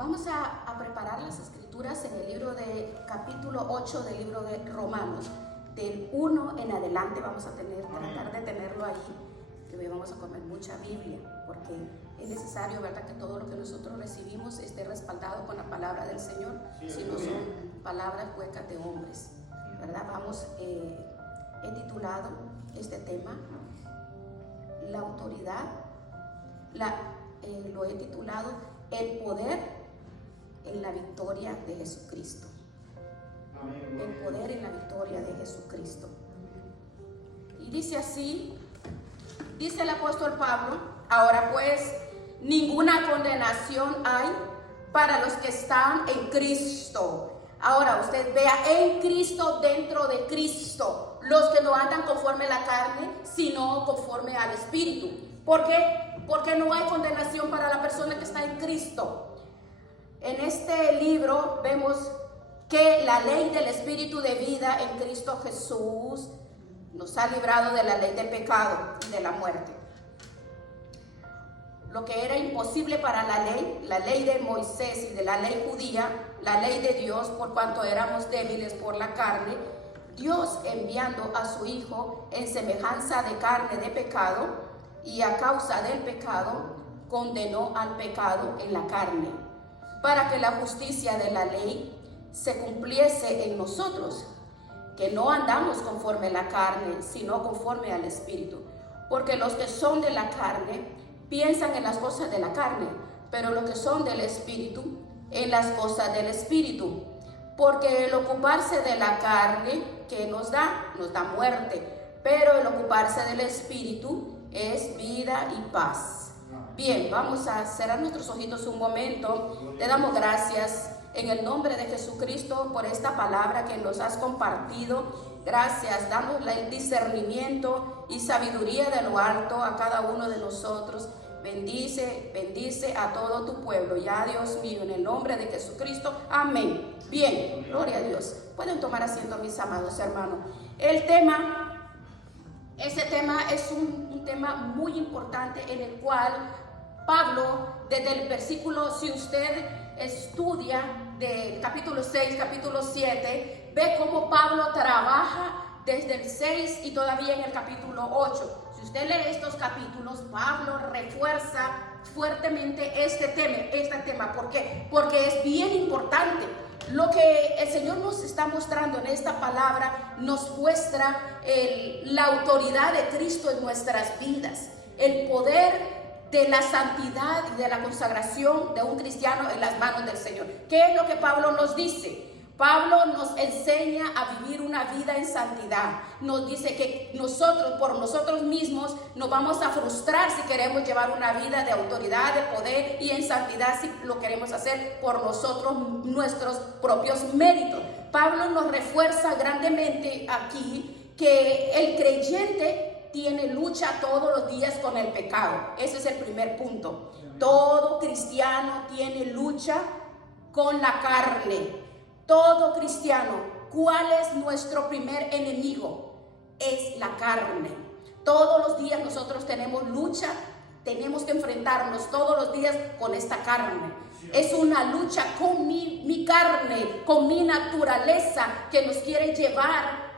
Vamos a preparar las escrituras en el libro de capítulo 8 del libro de Romanos. Del 1 en adelante vamos a tratar de tenerlo ahí. Y hoy vamos a comer mucha Biblia, porque es necesario, ¿verdad?, que todo lo que nosotros recibimos esté respaldado con la palabra del Señor, si no son palabras huecas de hombres, ¿verdad? He titulado este tema, la autoridad, lo he titulado el poder en la victoria de Jesucristo. El poder en la victoria de Jesucristo. Y dice así, dice el apóstol Pablo: ahora pues, ninguna condenación hay para los que están en Cristo. Ahora usted vea, en Cristo, dentro de Cristo, los que no andan conforme a la carne, sino conforme al Espíritu. ¿Por qué? Porque no hay condenación para la persona que está en Cristo. En este libro vemos que la ley del Espíritu de vida en Cristo Jesús nos ha librado de la ley del pecado y de la muerte. Lo que era imposible para la ley de Moisés y de la ley judía, la ley de Dios, por cuanto éramos débiles por la carne, Dios, enviando a su Hijo en semejanza de carne de pecado, y a causa del pecado, condenó al pecado en la carne, para que la justicia de la ley se cumpliese en nosotros, que no andamos conforme a la carne, sino conforme al Espíritu. Porque los que son de la carne piensan en las cosas de la carne, pero los que son del Espíritu, en las cosas del Espíritu. Porque el ocuparse de la carne, que nos da muerte, pero el ocuparse del Espíritu es vida y paz. Bien, vamos a cerrar nuestros ojitos un momento. Te damos gracias en el nombre de Jesucristo por esta palabra que nos has compartido. Gracias, damos el discernimiento y sabiduría de lo alto a cada uno de nosotros. Bendice a todo tu pueblo, ya, Dios mío, en el nombre de Jesucristo. Amén. Bien, gloria a Dios. Pueden tomar asiento, mis amados hermanos. Ese tema es un tema muy importante, en el cual Pablo, desde el versículo, si usted estudia de capítulo 6, capítulo 7, ve cómo Pablo trabaja desde el 6 y todavía en el capítulo 8. Si usted lee estos capítulos, Pablo refuerza fuertemente este tema. ¿Por qué? Porque es bien importante. Lo que el Señor nos está mostrando en esta palabra nos muestra la autoridad de Cristo en nuestras vidas, el poder de la santidad y de la consagración de un cristiano en las manos del Señor. ¿Qué es lo que Pablo nos dice? Pablo nos enseña a vivir una vida en santidad. Nos dice que nosotros, por nosotros mismos, nos vamos a frustrar si queremos llevar una vida de autoridad, de poder y en santidad, si lo queremos hacer por nosotros, nuestros propios méritos. Pablo nos refuerza grandemente aquí que el creyente tiene lucha todos los días con el pecado. Ese es el primer punto. Todo cristiano tiene lucha con la carne. Todo cristiano, ¿cuál es nuestro primer enemigo? Es la carne. Todos los días nosotros tenemos lucha, tenemos que enfrentarnos todos los días con esta carne. Es una lucha con mi carne, con mi naturaleza, que nos quiere llevar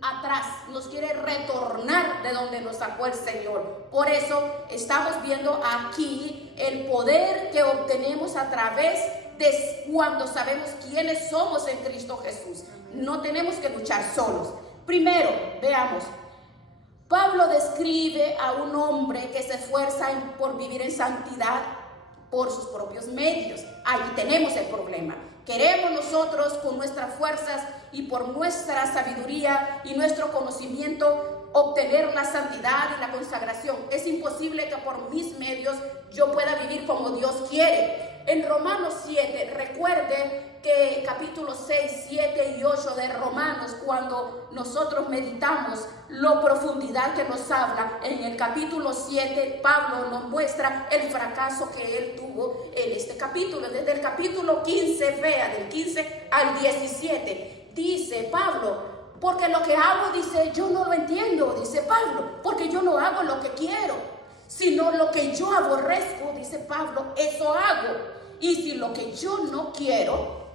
atrás, nos quiere retornar de donde nos sacó el Señor. Por eso estamos viendo aquí el poder que obtenemos a través de cuando sabemos quiénes somos en Cristo Jesús. No tenemos que luchar solos. Primero, veamos, Pablo describe a un hombre que se esfuerza por vivir en santidad por sus propios medios. Ahí tenemos el problema. Queremos nosotros con nuestras fuerzas y por nuestra sabiduría y nuestro conocimiento obtener la santidad y la consagración. Es imposible que por mis medios yo pueda vivir como Dios quiere. En Romanos 7, recuerden que capítulo 6, 7 y 8 de Romanos, cuando nosotros meditamos la profundidad que nos habla, en el capítulo 7 Pablo nos muestra el fracaso que él tuvo en este capítulo. Desde el capítulo 15, vea, del 15 al 17, dice Pablo: porque lo que hago, dice, yo no lo entiendo, dice Pablo, porque yo no hago lo que quiero, sino lo que yo aborrezco, dice Pablo, eso hago. Y si lo que yo no quiero,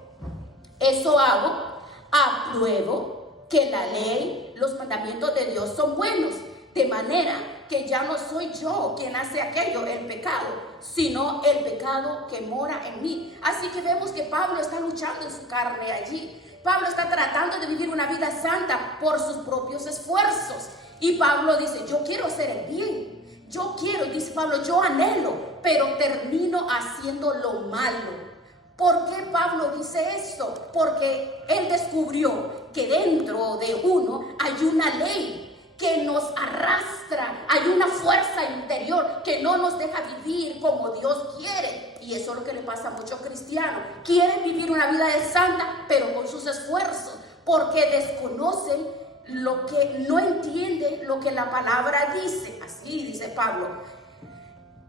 eso hago, apruebo que la ley, los mandamientos de Dios son buenos. De manera que ya no soy yo quien hace aquello, el pecado, sino el pecado que mora en mí. Así que vemos que Pablo está luchando en su carne allí. Pablo está tratando de vivir una vida santa por sus propios esfuerzos. Y Pablo dice, yo quiero hacer el bien. Yo quiero, dice Pablo, yo anhelo, pero termino haciendo lo malo. ¿Por qué Pablo dice esto? Porque él descubrió que dentro de uno hay una ley que nos arrastra, hay una fuerza interior que no nos deja vivir como Dios quiere. Y eso es lo que le pasa a muchos cristianos. Quieren vivir una vida de santa, pero con sus esfuerzos, porque desconocen lo que, no entienden lo que la palabra dice. Así dice Pablo.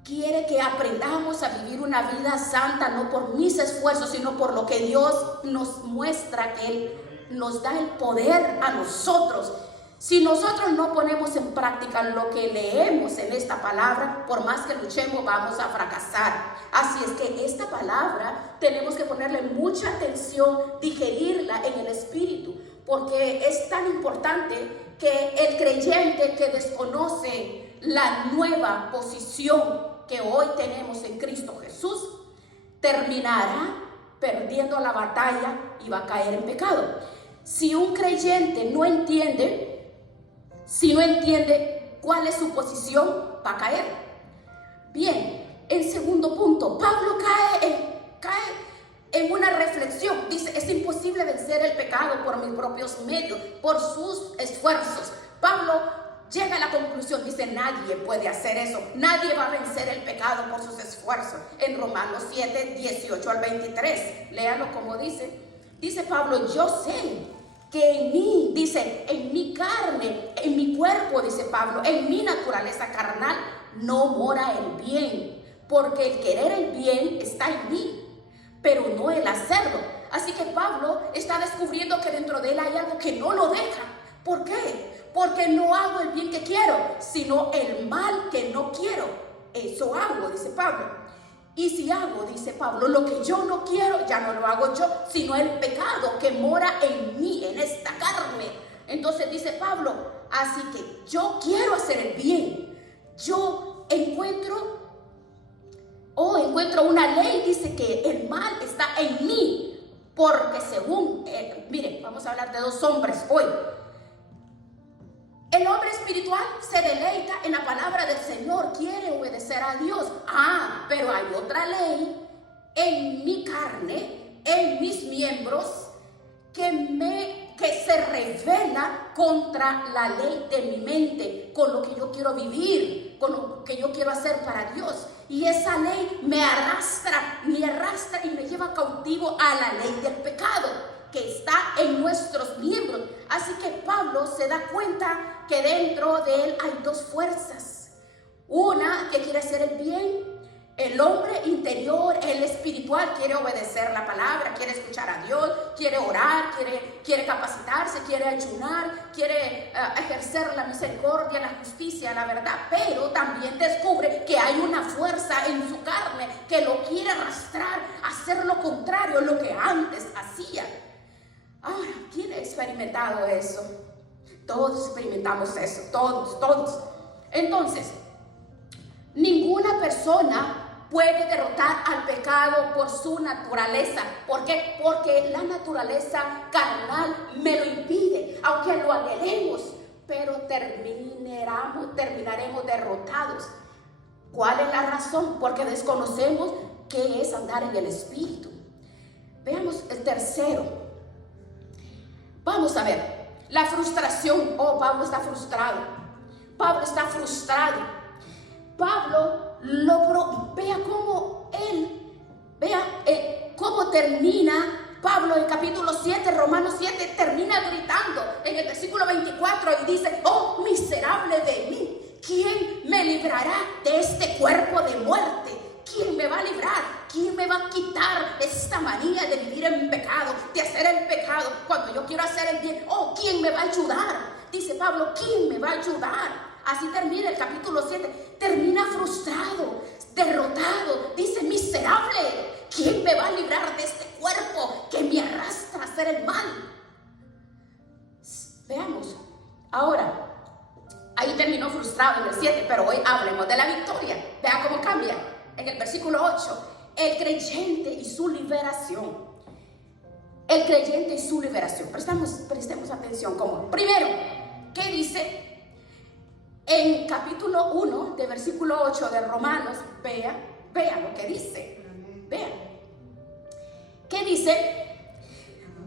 Quiere que aprendamos a vivir una vida santa, no por mis esfuerzos, sino por lo que Dios nos muestra, que Él nos da el poder a nosotros. Si nosotros no ponemos en práctica lo que leemos en esta palabra, por más que luchemos, vamos a fracasar. Así es que esta palabra tenemos que ponerle mucha atención, digerirla en el espíritu, porque es tan importante que el creyente que desconoce la nueva posición que hoy tenemos en Cristo Jesús, terminará perdiendo la batalla y va a caer en pecado. Si un creyente no entiende cuál es su posición, va a caer. Bien, el segundo punto, Pablo cae en una reflexión. Dice, es imposible vencer el pecado por mis propios medios, por sus esfuerzos. Pablo llega a la conclusión, dice, nadie puede hacer eso. Nadie va a vencer el pecado por sus esfuerzos. En Romanos 7, 18 al 23, léalo como dice. Dice Pablo, yo sé que en mí, dice, en mi carne, en mi cuerpo, dice Pablo, en mi naturaleza carnal, no mora el bien, porque el querer el bien está en mí, pero no el hacerlo. Así que Pablo está descubriendo que dentro de él hay algo que no lo deja. ¿Por qué? Porque no hago el bien que quiero, sino el mal que no quiero. Eso hago, dice Pablo. Y si hago, dice Pablo, lo que yo no quiero, ya no lo hago yo, sino el pecado que mora en mí, en esta carne. Entonces dice Pablo, así que yo quiero hacer el bien. Yo encuentro una ley, dice que el mal está en mí. Porque según, miren, vamos a hablar de dos hombres hoy. El hombre espiritual se deleita en la palabra del Señor, quiere obedecer a Dios. Pero hay otra ley en mi carne, en mis miembros, que se revela contra la ley de mi mente, con lo que yo quiero vivir, con lo que yo quiero hacer para Dios. Y esa ley me arrastra y me lleva cautivo a la ley del pecado que está en nuestros miembros. Así que Pablo se da cuenta que dentro de él hay dos fuerzas. Una que quiere hacer el bien. El hombre interior, el espiritual, quiere obedecer la palabra, quiere escuchar a Dios, quiere orar, quiere capacitarse, quiere ayunar, quiere ejercer la misericordia, la justicia, la verdad. Pero también descubre que hay una fuerza en su carne que lo quiere arrastrar a hacer lo contrario a lo que antes hacía. Ahora, ¿quién ha experimentado eso? Todos experimentamos eso, todos. Entonces, ninguna persona puede derrotar al pecado por su naturaleza. ¿Por qué? Porque la naturaleza carnal me lo impide, aunque lo anhelemos, pero terminaremos derrotados. ¿Cuál es la razón? Porque desconocemos qué es andar en el Espíritu. Veamos el tercero. Vamos a ver, la frustración. Pablo está frustrado. Pablo vea cómo termina Pablo en capítulo 7, Romanos 7, termina gritando en el versículo 24 y dice, oh miserable de mí, ¿quién me librará de este cuerpo de muerte? ¿Quién me va a librar? ¿Quién me va a quitar esta manía de vivir en pecado, de hacer el pecado cuando yo quiero hacer el bien? ¿Quién me va a ayudar? Dice Pablo, ¿quién me va a ayudar? Así termina el capítulo 7, termina frustrado, derrotado, dice miserable. ¿Quién hablemos de la victoria. Vea cómo cambia en el versículo 8. El creyente y su liberación. El creyente y su liberación. Prestemos atención. ¿Cómo? Primero, ¿qué dice? En capítulo 1, de versículo 8 de Romanos, vea lo que dice. Vea. ¿Qué dice?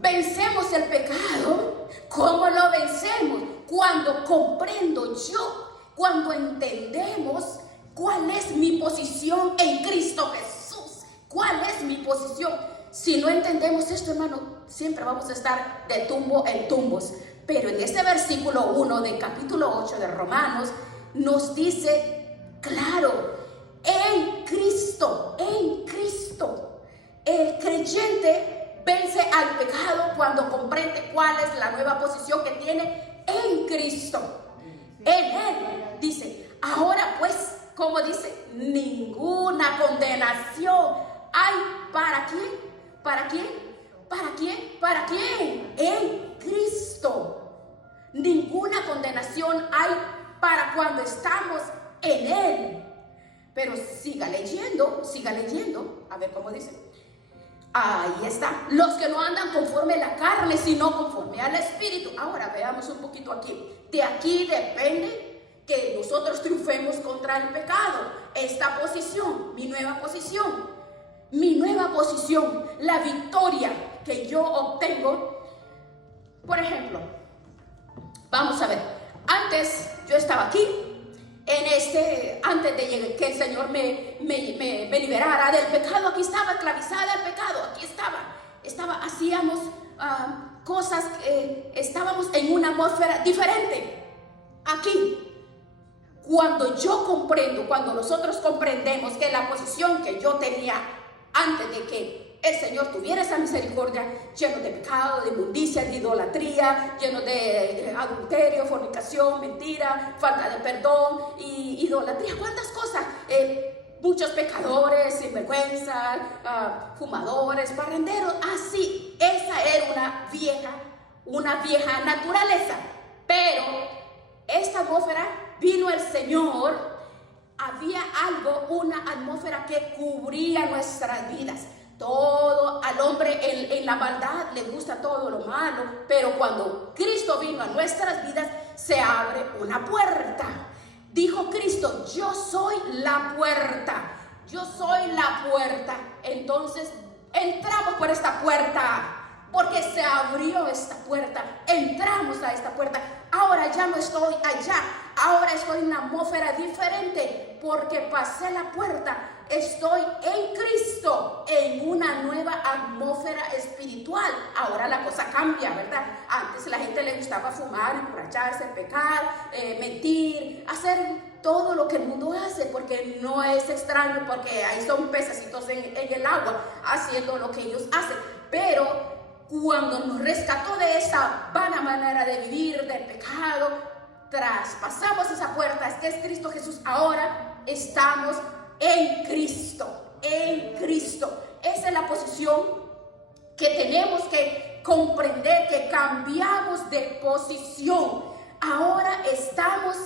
Vencemos el pecado. ¿Cómo lo vencemos? Cuando comprendo yo, cuando entendemos cuál es mi posición en Cristo Jesús. ¿Cuál es mi posición? Si no entendemos esto, hermano, siempre vamos a estar de tumbo en tumbos. Pero en este versículo 1 del capítulo 8 de Romanos nos dice claro, en Cristo, el creyente vence al pecado cuando comprende cuál es la nueva posición que tiene en Cristo. En Él, dice, ahora pues, como dice, ninguna condenación hay. ¿Para quién? ¿Para quién? ¿Para quién? ¿Para quién? En Cristo. Ninguna condenación hay para cuando estamos en Él. Pero siga leyendo. A ver cómo dice. Ahí está. Los que no andan conforme a la carne, sino conforme al Espíritu. Ahora veamos un poquito aquí. De aquí depende que nosotros triunfemos contra el pecado. Esta posición, mi nueva posición, la victoria que yo obtengo. Por ejemplo, vamos a ver. Antes yo estaba aquí, antes de que el Señor me liberara del pecado, aquí estaba esclavizada al pecado, aquí estaba, hacíamos cosas, estábamos en una atmósfera diferente. Aquí, cuando nosotros comprendemos que la posición que yo tenía antes de que el Señor tuviera esa misericordia, lleno de pecado, de inmundicia, de idolatría, lleno de adulterio, fornicación, mentira, falta de perdón y idolatría, ¿cuántas cosas? Muchos pecadores, sinvergüenza, fumadores, parranderos, así. Esa era una vieja naturaleza. Pero esta atmósfera, vino el Señor, había una atmósfera que cubría nuestras vidas. Todo al hombre en la maldad le gusta todo lo malo, pero cuando Cristo vino a nuestras vidas, se abre una puerta. Dijo Cristo, yo soy la puerta, entonces entramos por esta puerta, porque se abrió esta puerta, entramos a esta puerta. Ahora ya no estoy allá, ahora estoy en una atmósfera diferente, porque pasé la puerta. Estoy en Cristo, en una nueva atmósfera espiritual. Ahora la cosa cambia, ¿verdad? Antes a la gente le gustaba fumar, emborracharse, pecar, mentir, hacer todo lo que el mundo hace, porque no es extraño, porque ahí son pececitos en el agua haciendo lo que ellos hacen. Pero cuando nos rescató de esa vana manera de vivir, del pecado, traspasamos esa puerta, es Cristo Jesús. Ahora estamos en Cristo, Esa es la posición que tenemos que comprender, que cambiamos de posición. Ahora estamos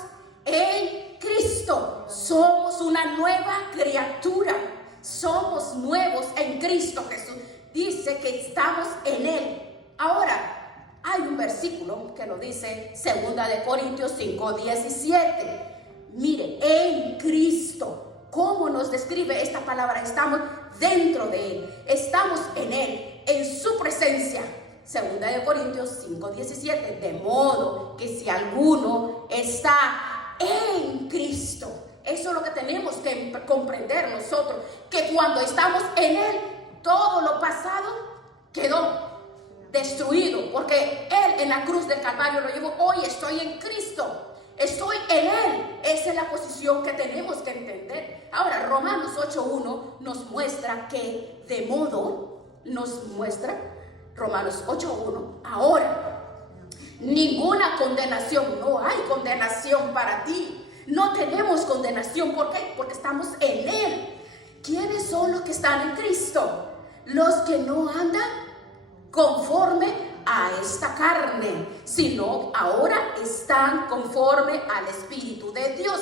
en Cristo, somos una nueva criatura, somos nuevos en Cristo Jesús. Dice que estamos en Él. Ahora, hay un versículo que lo dice, 2 Corintios 5:17. Mire, en Cristo. ¿Cómo nos describe esta palabra? Estamos dentro de Él, estamos en Él, en su presencia. 2 Corintios 5:17. De modo que si alguno está en Cristo, eso es lo que tenemos que comprender nosotros, que cuando estamos en Él, todo lo pasado quedó destruido, porque Él en la cruz del Calvario lo llevó. Hoy estoy en Cristo, estoy en Él. Esa es la posición que tenemos que entender. Ahora, Romanos 8:1 nos muestra que Romanos 8:1, ahora, ninguna condenación, no hay condenación para ti. No tenemos condenación. ¿Por qué? Porque estamos en Él. ¿Quiénes son los que están en Cristo? Los que no andan conforme a esta carne, sino ahora están conforme al Espíritu de Dios.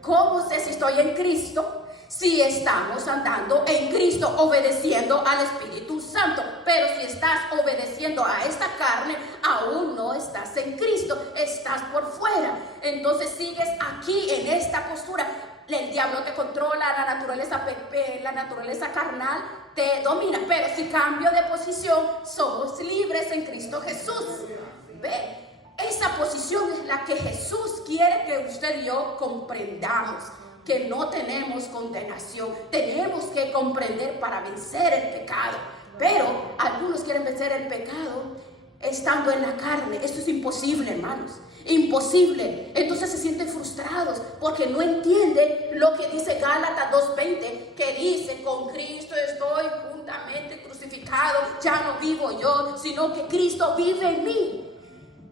¿Cómo sé si estoy en Cristo? Si estamos andando en Cristo, obedeciendo al Espíritu Santo. Pero si estás obedeciendo a esta carne, aún no estás en Cristo, estás por fuera. Entonces sigues aquí en esta postura. El diablo te controla, la naturaleza carnal te domina. Pero si cambio de posición, somos libres en Cristo Jesús. ¿Ve? Esa posición es la que Jesús quiere que usted y yo comprendamos. Que no tenemos condenación, tenemos que comprender para vencer el pecado. Pero algunos quieren vencer el pecado estando en la carne. Esto es imposible, hermanos, imposible. Entonces se sienten frustrados porque no entienden lo que dice Gálatas 2:20, que dice: con Cristo estoy juntamente crucificado, ya no vivo yo, sino que Cristo vive en mí.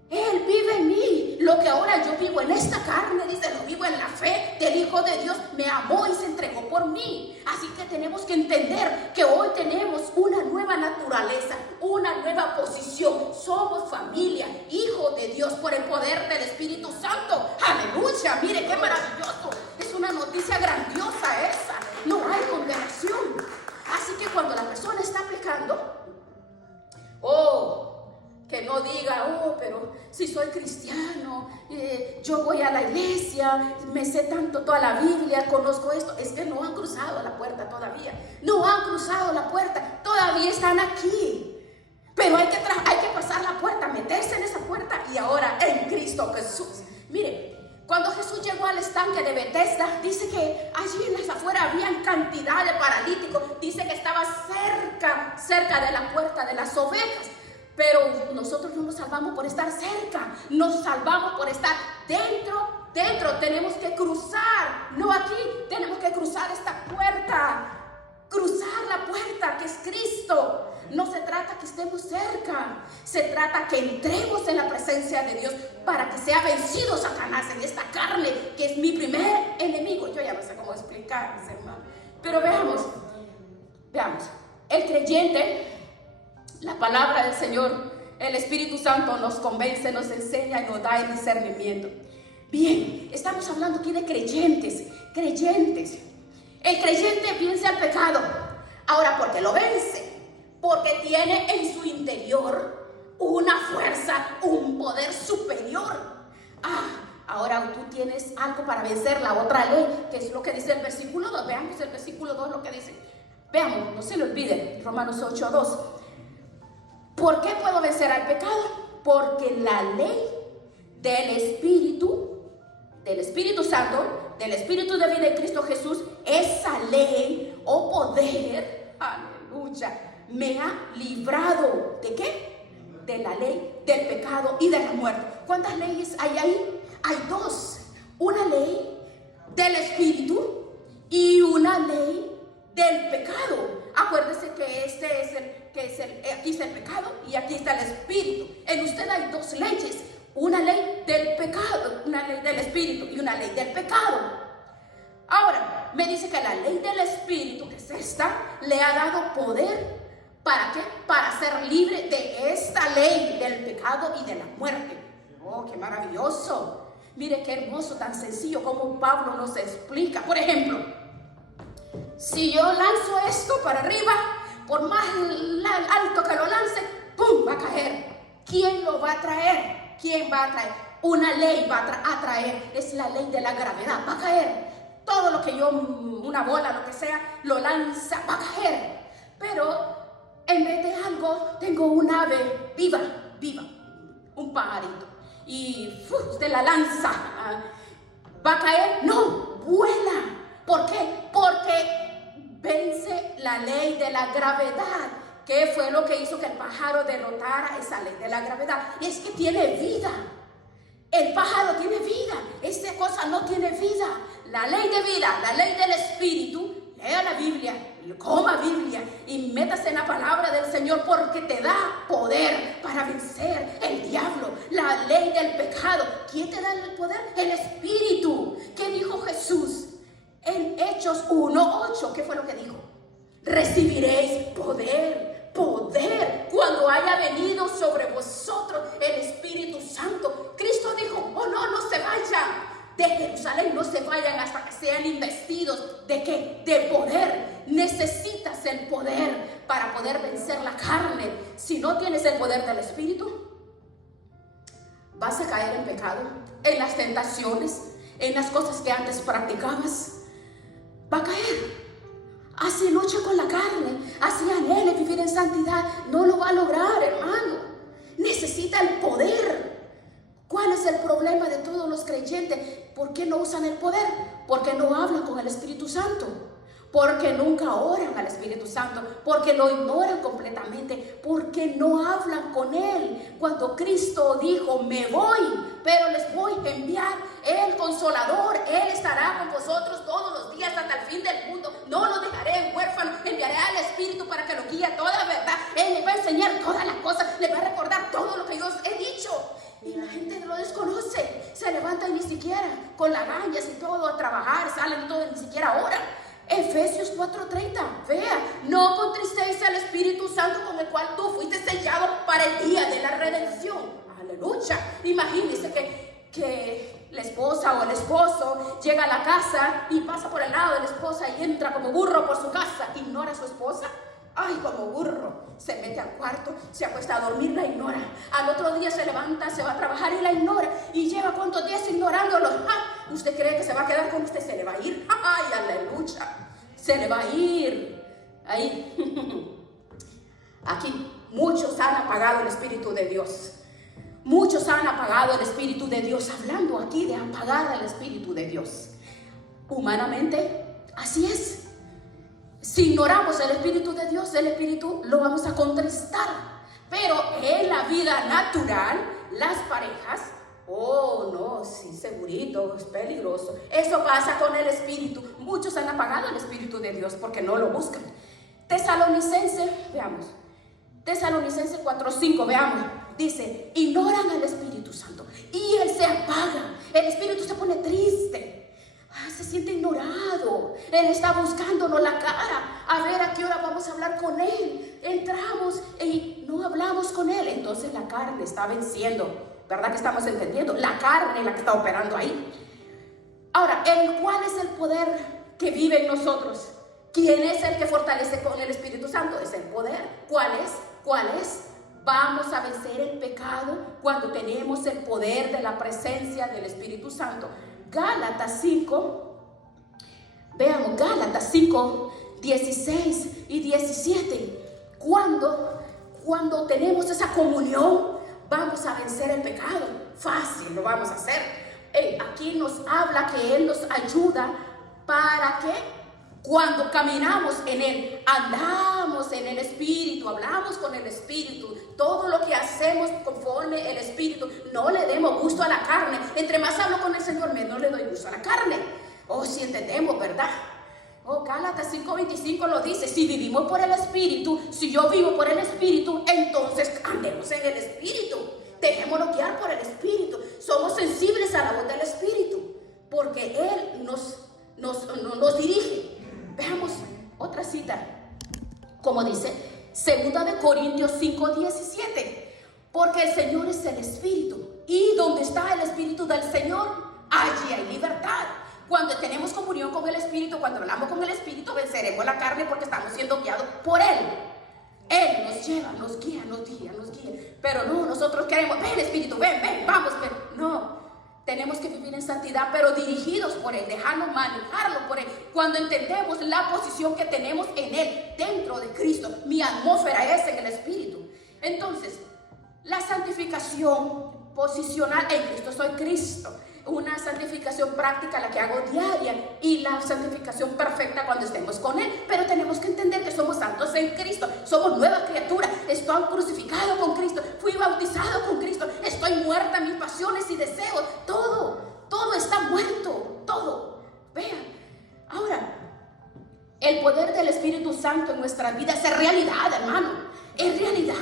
Él vive en mí. Lo que ahora yo vivo en esta carne, dice, lo vivo en la fe del Hijo de Dios. Me amó y se entregó por mí. Así que tenemos que entender que hoy tenemos una nueva naturaleza, una nueva posición. Somos familia, hijos de Dios por el poder del Espíritu Santo. Aleluya, mire qué maravilloso. Es una noticia grandiosa esa. No hay condenación. Así que cuando la persona está pecando, que no diga: pero si soy cristiano, yo voy a la iglesia, me sé tanto toda la Biblia, conozco esto. Es que no han cruzado la puerta todavía. No han cruzado la puerta, todavía están aquí. Pero hay que pasar la puerta, meterse en esa puerta y ahora en Cristo Jesús. Mire, cuando Jesús llegó al estanque de Betesda, dice que allí en las afueras había cantidad de paralíticos. Dice que estaba cerca de la puerta de las ovejas. Pero nosotros no nos salvamos por estar cerca, nos salvamos por estar dentro. Tenemos que cruzar, no aquí, tenemos que cruzar esta puerta, cruzar la puerta que es Cristo. No se trata que estemos cerca, se trata que entremos en la presencia de Dios para que sea vencido Satanás en esta carne, que es mi primer enemigo. Yo ya no sé cómo explicar, hermano. Pero veamos, el creyente, la palabra del Señor, el Espíritu Santo nos convence, nos enseña y nos da el discernimiento. Bien, estamos hablando aquí de creyentes. El creyente vence al pecado. Ahora, ¿por qué lo vence? Porque tiene en su interior una fuerza, un poder superior. Ahora tú tienes algo para vencer la otra ley, que es lo que dice el versículo 2. Veamos el versículo 2 lo que dice. Veamos, no se lo olviden, Romanos 8:2. ¿Por qué puedo vencer al pecado? Porque la ley del Espíritu Santo, del Espíritu de vida en Cristo Jesús, esa ley o poder, aleluya, me ha librado. ¿De qué? De la ley del pecado y de la muerte. ¿Cuántas leyes hay ahí? Hay dos. Una ley del Espíritu y una ley del pecado. Acuérdese que aquí está el pecado y aquí está el Espíritu. En usted hay dos leyes, una ley del pecado, una ley del Espíritu y una ley del pecado. Ahora, me dice que la ley del Espíritu, que es esta, le ha dado poder. ¿Para qué? Para ser libre de esta ley del pecado y de la muerte. ¡Qué maravilloso! Mire qué hermoso, tan sencillo como Pablo nos explica. Por ejemplo, si yo lanzo esto para arriba, por más alto que lo lance, ¡pum!, va a caer. ¿Quién lo va a traer? ¿Quién va a traer? Una ley va a traer, es la ley de la gravedad, va a caer. Todo lo que yo, una bola, lo que sea, lo lanza, va a caer. Pero en vez de algo, tengo un ave viva, un pajarito. Y usted la lanza, ¿va a caer? No, vuela. ¿Por qué? Porque vence la ley de la gravedad. ¿Qué fue lo que hizo que el pájaro derrotara esa ley de la gravedad? Y es que tiene vida. El pájaro tiene vida. Esta cosa no tiene vida. La ley de vida, la ley del Espíritu. Lea la Biblia, coma Biblia y métase en la palabra del Señor, porque te da poder para vencer el diablo, la ley del pecado. ¿Quién te da el poder? El Espíritu. ¿Qué dijo Jesús en Hechos 1:8? ¿Qué fue lo que dijo? Recibiréis poder cuando haya venido sobre vosotros el Espíritu Santo. Cristo dijo: no se vayan, de Jerusalén no se vayan hasta que sean investidos. ¿De qué? De poder. Necesitas el poder para poder vencer la carne. Si no tienes el poder del Espíritu, vas a caer en pecado, en las tentaciones, en las cosas que antes practicabas. Va a caer. Así lucha con la carne, así anhele vivir en santidad, no lo va a lograr, hermano. Necesita el poder. ¿Cuál es el problema de todos los creyentes? ¿Por qué no usan el poder? Porque no hablan con el Espíritu Santo. Porque nunca oran al Espíritu Santo, porque lo ignoran completamente, porque no hablan con Él. Cuando Cristo dijo, me voy, pero les voy a enviar el Consolador, Él estará con vosotros todos los días hasta el fin del mundo. No lo dejaré huérfano, enviaré al Espíritu para que lo guíe a toda la verdad. Él le va a enseñar todas las cosas, le va a recordar todo lo que yo os he dicho. Y la gente lo desconoce, se levantan ni siquiera con lagañas y todo a trabajar, salen todo, ni siquiera oran. Efesios 4:30, vea, no contristéis al Espíritu Santo con el cual tú fuiste sellado para el día de la redención. Aleluya. Imagínense que la esposa o el esposo llega a la casa y pasa por el lado de la esposa y entra como burro por su casa, ignora a su esposa. Ay, como burro, se mete al cuarto, se acuesta a dormir, la ignora. Al otro día se levanta, se va a trabajar y la ignora. Y lleva cuántos días ignorándolo. ¡Ah! ¿Usted cree que se va a quedar con usted? Se le va a ir. ¡Ay, aleluya! Se le va a ir. Ahí. Aquí, muchos han apagado el Espíritu de Dios. Muchos han apagado el Espíritu de Dios. Hablando aquí de apagar el Espíritu de Dios. Humanamente, así es. Si ignoramos el Espíritu de Dios, el Espíritu lo vamos a contristar. Pero en la vida natural, las parejas, oh no, sí, segurito, es peligroso. Eso pasa con el Espíritu. Muchos han apagado el Espíritu de Dios porque no lo buscan. Tesalonicense, veamos. Tesalonicense 4:5, veamos. Dice, ignoran al Espíritu Santo y Él se apaga. El Espíritu se pone triste. Se siente ignorado. Él está buscándonos la cara. A ver a qué hora vamos a hablar con Él. Entramos y no hablamos con Él. Entonces la carne está venciendo. ¿Verdad que estamos entendiendo? La carne es la que está operando ahí. Ahora, ¿cuál es el poder que vive en nosotros? ¿Quién es el que fortalece con el Espíritu Santo? Es el poder. ¿Cuál es? ¿Cuál es? Vamos a vencer el pecado cuando tenemos el poder de la presencia del Espíritu Santo. Gálatas 5, veamos, Gálatas 5, 16 y 17. Cuando tenemos esa comunión, vamos a vencer el pecado. Fácil, lo vamos a hacer. Aquí nos habla que Él nos ayuda para que cuando caminamos en Él, andamos en el Espíritu, hablamos con el Espíritu, todo lo que hacemos conforme el Espíritu, no le demos gusto a la carne. Entre más hablo con el Señor, menos le doy gusto a la carne. Oh, si entendemos, ¿verdad? Oh, Gálatas 5:25 lo dice, si vivimos por el Espíritu, si yo vivo por el Espíritu, entonces andemos en el Espíritu. Dejémonos guiar por el Espíritu. Somos sensibles a la voz del Espíritu, porque Él nos dirige. Veamos otra cita, como dice 2 Corintios 5:17, porque el Señor es el Espíritu, y donde está el Espíritu del Señor, allí hay libertad. Cuando tenemos comunión con el Espíritu, cuando hablamos con el Espíritu, venceremos la carne porque estamos siendo guiados por Él. Él nos lleva, nos guía, nos guía, nos guía. Pero no, nosotros queremos, ven Espíritu, ven, vamos, ven. No. Tenemos que vivir en santidad, pero dirigidos por Él, dejarnos manejarlo por Él. Cuando entendemos la posición que tenemos en Él, dentro de Cristo, mi atmósfera es en el Espíritu. Entonces, la santificación posicional en Cristo, soy Cristo. Una santificación práctica, la que hago diaria, y la santificación perfecta cuando estemos con Él. Pero tenemos que entender que somos santos en Cristo, somos nueva criatura. Estoy crucificado con Cristo, fui bautizado con Cristo, estoy muerta en mis pasiones y deseos. Todo está muerto, todo. Vean, ahora, el poder del Espíritu Santo en nuestras vidas es realidad, hermano, es realidad.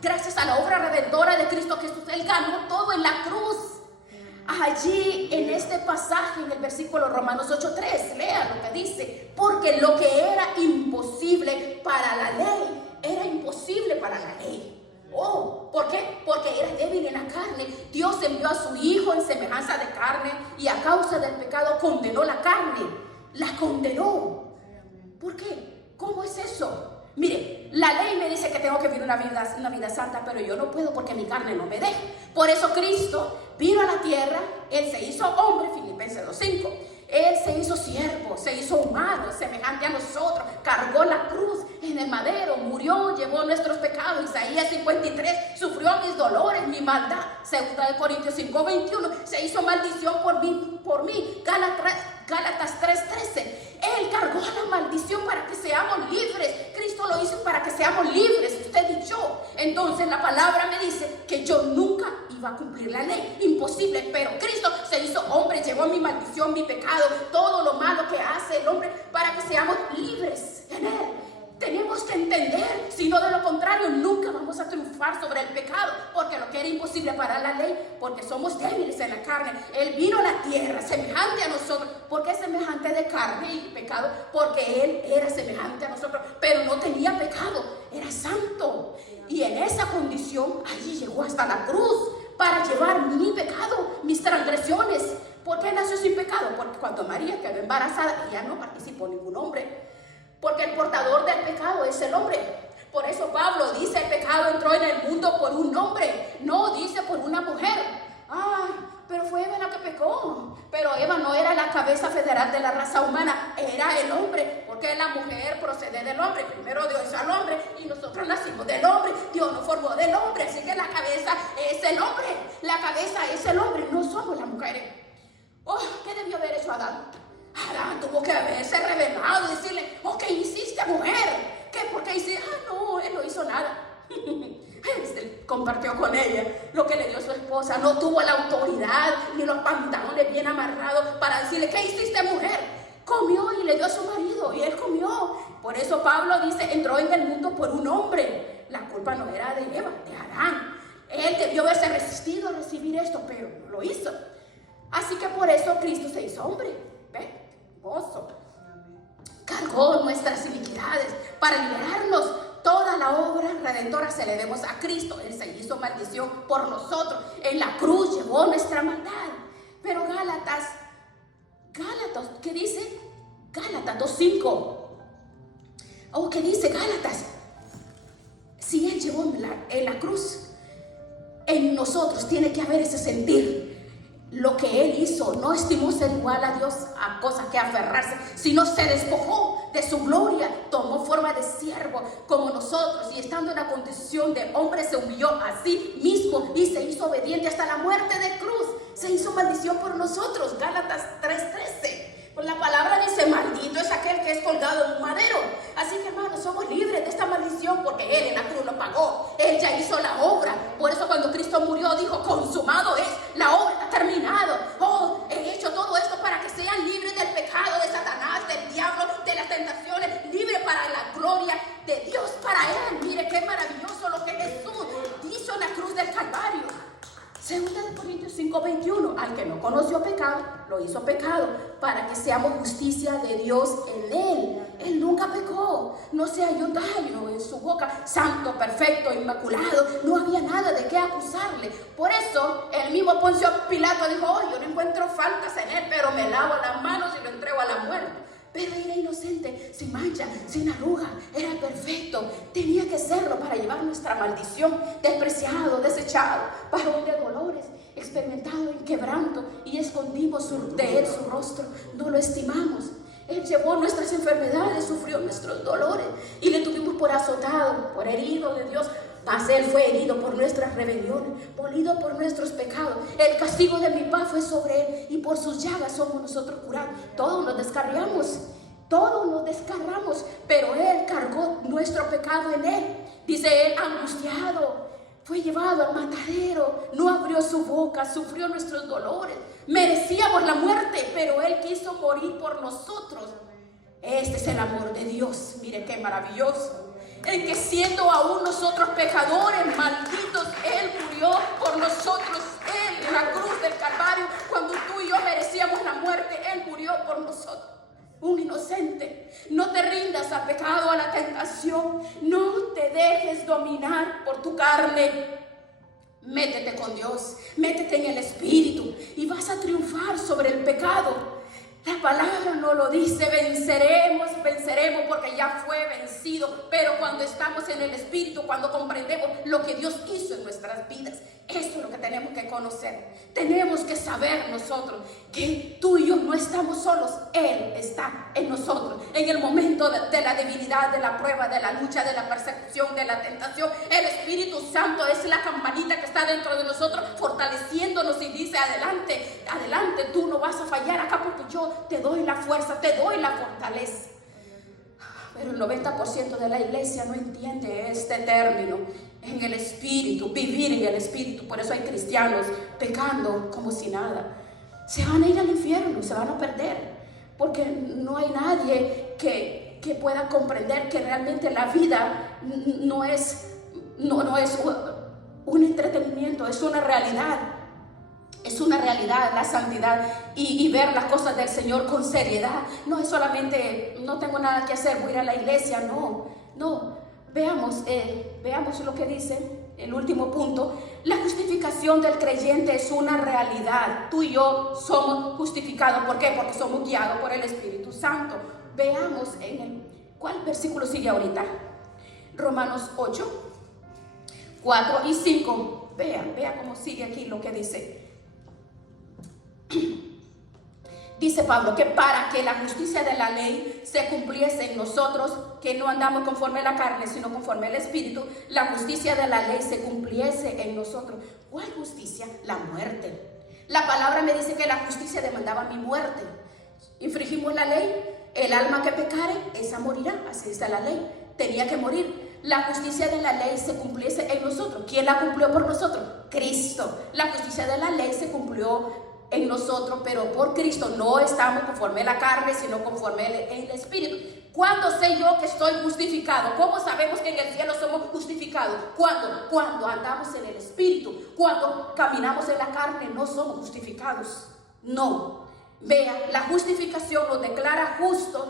Gracias a la obra redentora de Cristo Jesús, Él ganó todo en la cruz. Allí en este pasaje, en el versículo Romanos 8:3, lea lo que dice, porque lo que era imposible para la ley, era imposible para la ley. Oh, ¿Por qué? Porque era débil en la carne. Dios envió a su Hijo en semejanza de carne y a causa del pecado condenó la carne. La condenó. ¿Por qué? ¿Cómo es eso? Mire, la ley me dice que tengo que vivir una vida santa, pero yo no puedo porque mi carne no me deja. Por eso Cristo vino a la tierra, Él se hizo hombre, Filipenses 2:5. Él se hizo siervo, se hizo humano, semejante a nosotros, cargó la cruz en el madero, murió, llevó nuestros pecados. Isaías 53, sufrió mis dolores, mi maldad. 2 Corintios 5:21, se hizo maldición por mí. Gálatas 3:13, Él cargó la maldición para que seamos libres. Cristo lo hizo para que seamos libres, usted y yo. Entonces la palabra me dice que yo nunca iba a cumplir la ley, imposible, pero Cristo se hizo hombre, llevó mi maldición, mi pecado, todo lo malo que hace el hombre para que seamos libres en Él. Tenemos que entender, si no de lo contrario nunca vamos a triunfar sobre el pecado, porque lo que era imposible para la ley, porque somos débiles en la carne. Él vino a la tierra semejante a nosotros. ¿Por qué semejante de carne y pecado? Porque Él era semejante a nosotros, pero no tenía pecado, era santo. Y en esa condición, allí llegó hasta la cruz para llevar mi pecado, mis transgresiones. ¿Por qué nació sin pecado? Porque cuando María quedó embarazada, ella no participó ningún hombre. Porque el portador del pecado es el hombre. Por eso Pablo dice, el pecado entró en el mundo por un hombre, no dice por una mujer. Ay, pero fue Eva la que pecó. Pero Eva no era la cabeza federal de la raza humana, era el hombre, porque la mujer procede del hombre. Primero Dios hizo al hombre y nosotros nacimos del hombre. Dios nos formó del hombre, así que la cabeza es el hombre. La cabeza es el hombre, no somos las mujeres. Oh, ¿qué debió haber hecho Adán? Adán tuvo que haberse revelado y decirle, oh, ¿qué hiciste, mujer? ¿Qué? ¿Por qué hiciste? No, él no hizo nada. Él compartió con ella lo que le dio su esposa. No tuvo la autoridad ni los pantalones bien amarrados para decirle, ¿qué hiciste, mujer? Comió y le dio a su marido y él comió. Por eso Pablo dice, entró en el mundo por un hombre. La culpa no era de Eva, de Adán. Él debió haberse resistido a recibir esto, pero no lo hizo. Así que por eso Cristo se hizo hombre. ¿Ve? Gozo. Cargó nuestras iniquidades para liberarnos. Toda la obra redentora se le debemos a Cristo. Él se hizo maldición por nosotros. En la cruz llevó nuestra maldad. Pero Gálatas, ¿qué dice? Gálatas 2:5. Oh, ¿qué dice Gálatas? Si Él llevó en la cruz, en nosotros tiene que haber ese sentir. Lo que Él hizo, no estimó ser igual a Dios a cosas que aferrarse, sino se despojó de su gloria, tomó forma de siervo como nosotros y estando en la condición de hombre se humilló a sí mismo y se hizo obediente hasta la muerte de cruz. Se hizo maldición por nosotros. Gálatas 3:13. Pues la palabra dice, maldito es aquel que es colgado en un madero. Así que hermanos, somos libres de esta maldición porque Él en la cruz lo pagó. Él ya hizo la obra. Por eso cuando Cristo murió dijo, consumado es, la obra está terminado. Oh, he hecho todo esto para que sean libres del pecado, de Satanás, del diablo, de las tentaciones, libres para la gloria de Dios, para Él. Mire qué maravilloso lo que Jesús hizo en la cruz del Calvario. 2 Corintios 5:21, al que no conoció pecado, lo hizo pecado, para que seamos justicia de Dios en Él. Él nunca pecó, no se halló daño en su boca, santo, perfecto, inmaculado, no había nada de qué acusarle. Por eso, el mismo Poncio Pilato dijo, oh, yo no encuentro faltas en Él, pero me lavo las manos y lo entrego a la muerte. Pero era inocente, sin mancha, sin arruga, era perfecto. Tenía que serlo para llevar nuestra maldición. Despreciado, desechado, varón de dolores, experimentado en quebranto, y escondimos de Él su rostro. No lo estimamos. Él llevó nuestras enfermedades, sufrió nuestros dolores y le tuvimos por azotado, por herido de Dios. Mas Él fue herido por nuestras rebeliones, molido por nuestros pecados. El castigo de mi paz fue sobre Él y por sus llagas somos nosotros curados. Todos nos descarriamos, pero Él cargó nuestro pecado en Él. Dice Él, angustiado, fue llevado al matadero, no abrió su boca, sufrió nuestros dolores. Merecíamos la muerte, pero Él quiso morir por nosotros. Este es el amor de Dios. Mire qué maravilloso. En que siendo aún nosotros pecadores, malditos, Él murió por nosotros. Él en la cruz del Calvario, cuando tú y yo merecíamos la muerte, Él murió por nosotros. Un inocente. No te rindas al pecado, a la tentación. No te dejes dominar por tu carne. Métete con Dios, métete en el Espíritu y vas a triunfar sobre el pecado. La palabra no lo dice, venceremos porque ya fue vencido. Pero cuando estamos en el Espíritu, cuando comprendemos lo que Dios hizo en nuestras vidas, eso es lo que tenemos que conocer. Tenemos que saber nosotros que tú y yo no estamos solos. Él está en nosotros. En el momento de la debilidad, de la prueba, de la lucha, de la persecución, de la tentación, el Espíritu Santo es la campanita que está dentro de nosotros, fortaleciéndonos y dice: adelante, adelante, tú no vas a fallar acá porque yo te doy la fuerza, te doy la fortaleza. Pero el 90% de la iglesia no entiende este término, en el Espíritu, vivir en el Espíritu. Por eso hay cristianos pecando como si nada. Se van a ir al infierno, se van a perder, porque no hay nadie que pueda comprender que realmente la vida no es un entretenimiento, es una realidad. Es una realidad la santidad y ver las cosas del Señor con seriedad. No es solamente, no tengo nada que hacer, voy a ir a la iglesia. No. Veamos lo que dice el último punto. La justificación del creyente es una realidad. Tú y yo somos justificados. ¿Por qué? Porque somos guiados por el Espíritu Santo. Veamos ¿cuál versículo sigue ahorita? Romanos 8, 4 y 5. Vea cómo sigue aquí lo que dice. Dice Pablo que para que la justicia de la ley se cumpliese en nosotros, que no andamos conforme a la carne, sino conforme al Espíritu, la justicia de la ley se cumpliese en nosotros. ¿Cuál justicia? La muerte. La palabra me dice que la justicia demandaba mi muerte. Infringimos la ley, el alma que pecare, esa morirá. Así está la ley, tenía que morir. La justicia de la ley se cumpliese en nosotros. ¿Quién la cumplió por nosotros? Cristo. La justicia de la ley se cumplió en nosotros, pero por Cristo. No estamos conforme a la carne, sino conforme el Espíritu. ¿Cuándo sé yo que estoy justificado? ¿Cómo sabemos que en el cielo somos justificados? Cuando andamos en el Espíritu. Cuando caminamos en la carne no somos justificados. No. Vea, la justificación nos declara justos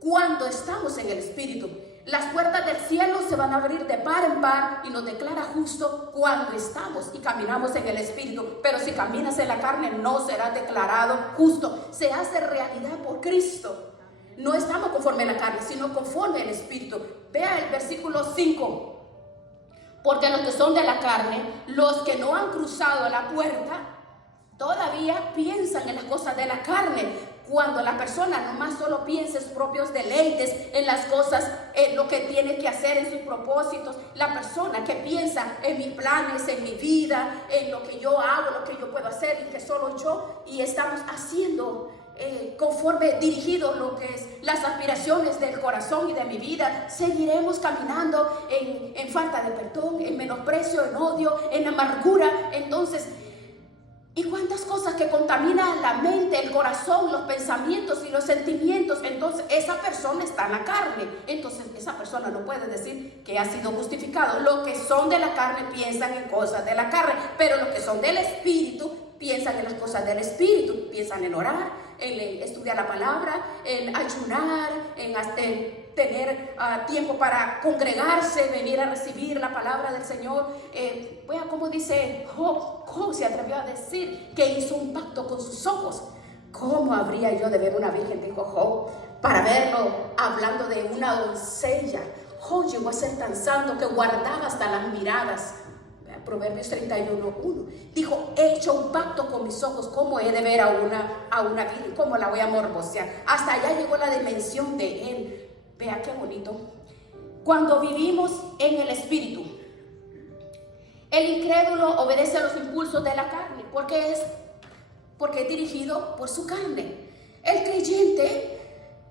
cuando estamos en el Espíritu. Las puertas del cielo se van a abrir de par en par y nos declara justo cuando estamos y caminamos en el Espíritu. Pero si caminas en la carne no serás declarado justo. Se hace realidad por Cristo. No estamos conforme a la carne, sino conforme al Espíritu. Vea el versículo 5. Porque los que son de la carne, los que no han cruzado la puerta, todavía piensan en las cosas de la carne. Cuando la persona nomás solo piensa en sus propios deleites, en las cosas, en lo que tiene que hacer, en sus propósitos. La persona que piensa en mis planes, en mi vida, en lo que yo hago, lo que yo puedo hacer y que solo yo, y estamos haciendo conforme dirigidos lo que es las aspiraciones del corazón y de mi vida, seguiremos caminando en falta de perdón, en menosprecio, en odio, en amargura. Entonces, ¿y cuántas cosas que contaminan la mente, el corazón, los pensamientos y los sentimientos? Entonces esa persona está en la carne. Entonces esa persona no puede decir que ha sido justificado. Los que son de la carne piensan en cosas de la carne, pero los que son del Espíritu piensan en las cosas del Espíritu. Piensan en orar, en estudiar la palabra, en ayunar, en tener tiempo para congregarse, venir a recibir la palabra del Señor. Vea cómo dice Job se atrevió a decir que hizo un pacto con sus ojos. ¿Cómo habría yo de ver una virgen? Dijo Job, para verlo hablando de una doncella. Job llegó a ser tan santo que guardaba hasta las miradas. Proverbios 31:1. Dijo: he hecho un pacto con mis ojos. ¿Cómo he de ver a una virgen? ¿Cómo la voy a morbosear? Hasta allá llegó la dimensión de él. Vea qué bonito. Cuando vivimos en el Espíritu, el incrédulo obedece a los impulsos de la carne. Porque es dirigido por su carne. El creyente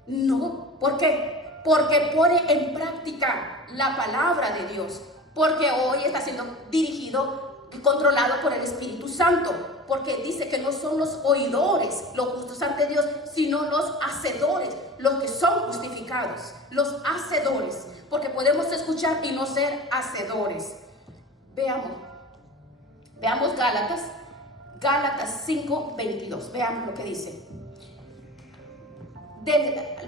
no. ¿Por qué? Porque pone en práctica la palabra de Dios. Porque hoy está siendo dirigido y controlado por el Espíritu Santo. Porque dice que no son los oidores los justos ante Dios, sino los hacedores, los que son justificados, los hacedores. Porque podemos escuchar y no ser hacedores. Veamos Gálatas 5:22. Veamos lo que dice.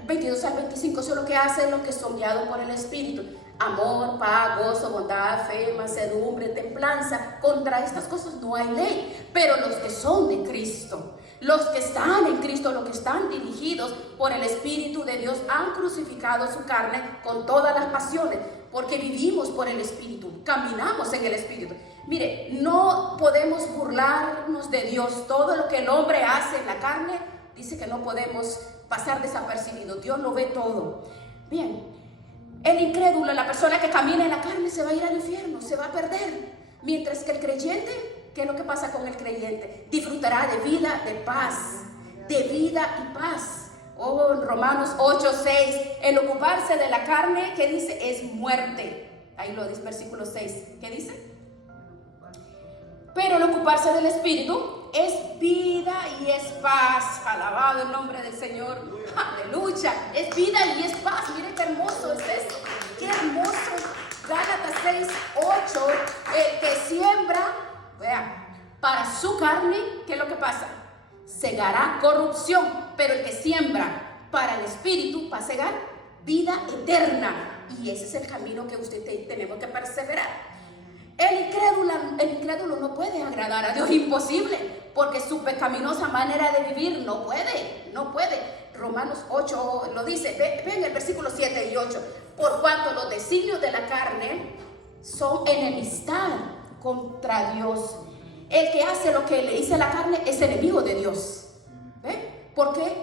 22 al 25, eso es lo que hacen los que son guiados por el Espíritu. Amor, paz, gozo, bondad, fe, mansedumbre, templanza. Contra estas cosas no hay ley. Pero los que son de Cristo, los que están en Cristo, los que están dirigidos por el Espíritu de Dios, han crucificado su carne con todas las pasiones, porque vivimos por el Espíritu, caminamos en el Espíritu. Mire, no podemos burlarnos de Dios. Todo lo que el hombre hace en la carne, dice que no podemos pasar desapercibido. Dios lo ve todo. Bien, el incrédulo, la persona que camina en la carne, se va a ir al infierno, se va a perder. Mientras que el creyente, ¿qué es lo que pasa con el creyente? Disfrutará de vida, de paz, de vida y paz. Oh, en Romanos 8:6, el ocuparse de la carne, ¿qué dice? Es muerte. Ahí lo dice, versículo 6. ¿Qué dice? Pero el ocuparse del Espíritu es vida y es paz. Alabado el nombre del Señor. Aleluya. Es vida y es paz. Miren qué hermoso es esto. Qué hermoso. Gálatas 6:8. El que siembra, vea, para su carne, ¿qué es lo que pasa? Segará corrupción. Pero el que siembra para el Espíritu va a segar vida eterna. Y ese es el camino que usted tenemos que perseverar. El incrédulo no puede agradar a Dios, imposible, porque su pecaminosa manera de vivir no puede. Romanos 8 lo dice, ven el versículo 7 y 8. Por cuanto los designios de la carne son enemistad contra Dios. El que hace lo que le dice la carne es enemigo de Dios. ¿Ve? ¿Por qué?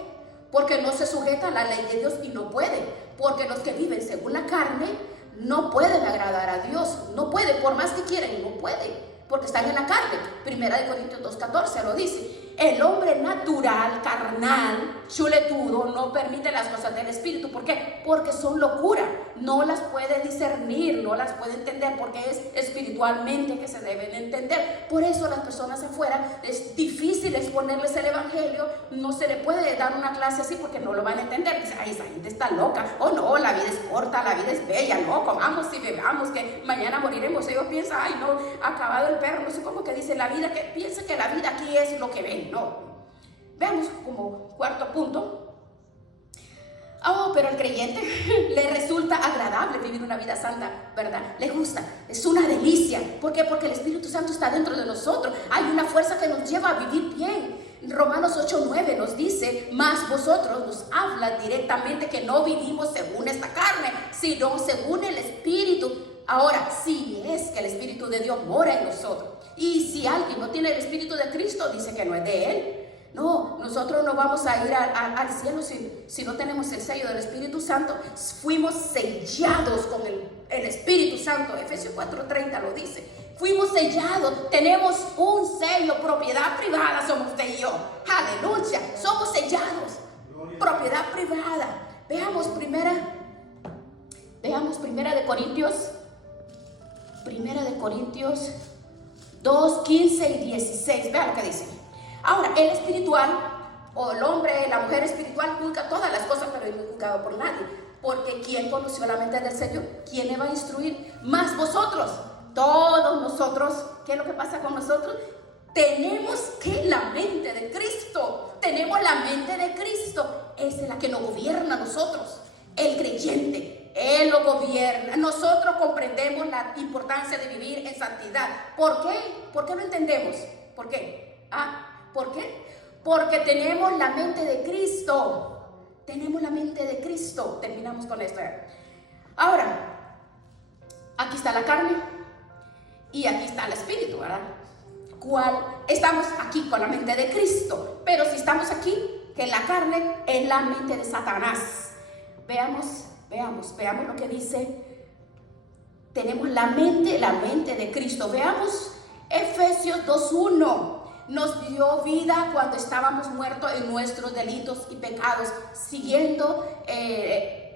Porque no se sujeta a la ley de Dios y no puede. Porque los que viven según la carne no pueden agradar a Dios, no puede, por más que quieran, no puede, porque están en la carne. Primera de Corintios 2:14 lo dice. El hombre natural, carnal, chuletudo, no permite las cosas del Espíritu. ¿Por qué? Porque son locura, no las puede discernir, no las puede entender, porque es espiritualmente que se deben entender. Por eso las personas afuera es difícil exponerles el Evangelio, no se le puede dar una clase así porque no lo van a entender. Dice, ay, esa gente está loca, o no, la vida es corta, la vida es bella, no, comamos y bebamos, que mañana moriremos. Ellos piensan, ay, no, acabado el perro, no sé cómo que dice la vida, que piensa que la vida aquí es lo que ven. No. Veamos como cuarto punto. Oh, pero al creyente le resulta agradable vivir una vida santa, ¿verdad? Le gusta, es una delicia. ¿Por qué? Porque el Espíritu Santo está dentro de nosotros. Hay una fuerza que nos lleva a vivir bien. Romanos 8:9 nos dice, mas vosotros, nos habla directamente que no vivimos según esta carne, sino según el Espíritu. Ahora, si es que el Espíritu de Dios mora en nosotros, y si alguien no tiene el Espíritu de Cristo, dice que no es de Él. No, nosotros no vamos a ir al cielo si no tenemos el sello del Espíritu Santo. Fuimos sellados con el Espíritu Santo. Efesios 4:30 lo dice. Fuimos sellados, tenemos un sello, propiedad privada somos usted y yo. Aleluya, somos sellados, propiedad privada. Veamos primera de Corintios 2, 15 y 16. Vean lo que dice. Ahora, el espiritual, o el hombre, la mujer espiritual, juzga todas las cosas, pero no es juzgado por nadie. Porque ¿quién conoció la mente del Señor? ¿Quién le va a instruir? Más vosotros, todos nosotros. ¿Qué es lo que pasa con nosotros? Tenemos que la mente de Cristo. Tenemos la mente de Cristo. Esa es la que nos gobierna a nosotros. El creyente, Él lo gobierna. Nosotros comprendemos la importancia de vivir en santidad. ¿Por qué? ¿Por qué lo entendemos? ¿Por qué? ¿Por qué? Porque tenemos la mente de Cristo. Tenemos la mente de Cristo. Terminamos con esto. Ahora, aquí está la carne y aquí está el espíritu, ¿verdad? Estamos aquí con la mente de Cristo, pero si estamos aquí, que la carne es la mente de Satanás. Veamos lo que dice. Tenemos la mente de Cristo. Veamos Efesios 2:1. Nos dio vida cuando estábamos muertos en nuestros delitos y pecados, siguiendo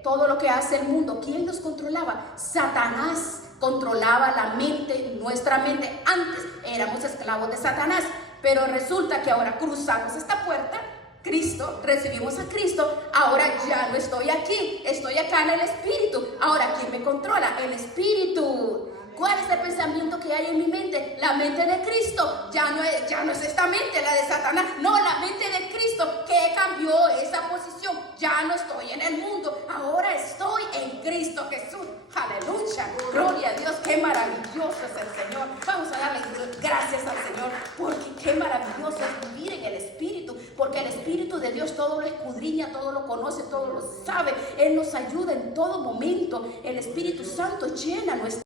todo lo que hace el mundo. ¿Quién nos controlaba? Satanás controlaba la mente, nuestra mente. Antes éramos esclavos de Satanás, pero resulta que ahora cruzamos esta puerta, Cristo, recibimos a Cristo, ahora ya no estoy aquí, estoy acá en el Espíritu. Ahora, ¿quién me controla? El Espíritu. ¿Cuál es el pensamiento que hay en mi mente? La mente de Cristo. Ya no es esta mente, la de Satanás. No, la mente de Cristo, que cambió esa posición. Ya no estoy en el mundo, ahora estoy en Cristo Jesús. Aleluya, gloria a Dios, qué maravilloso es el Señor. Vamos a darle gracias al Señor, porque qué maravilloso es vivir en el Espíritu, porque el Espíritu de Dios todo lo escudriña, todo lo conoce, todo lo sabe. Él nos ayuda en todo momento. El Espíritu Santo llena nuestra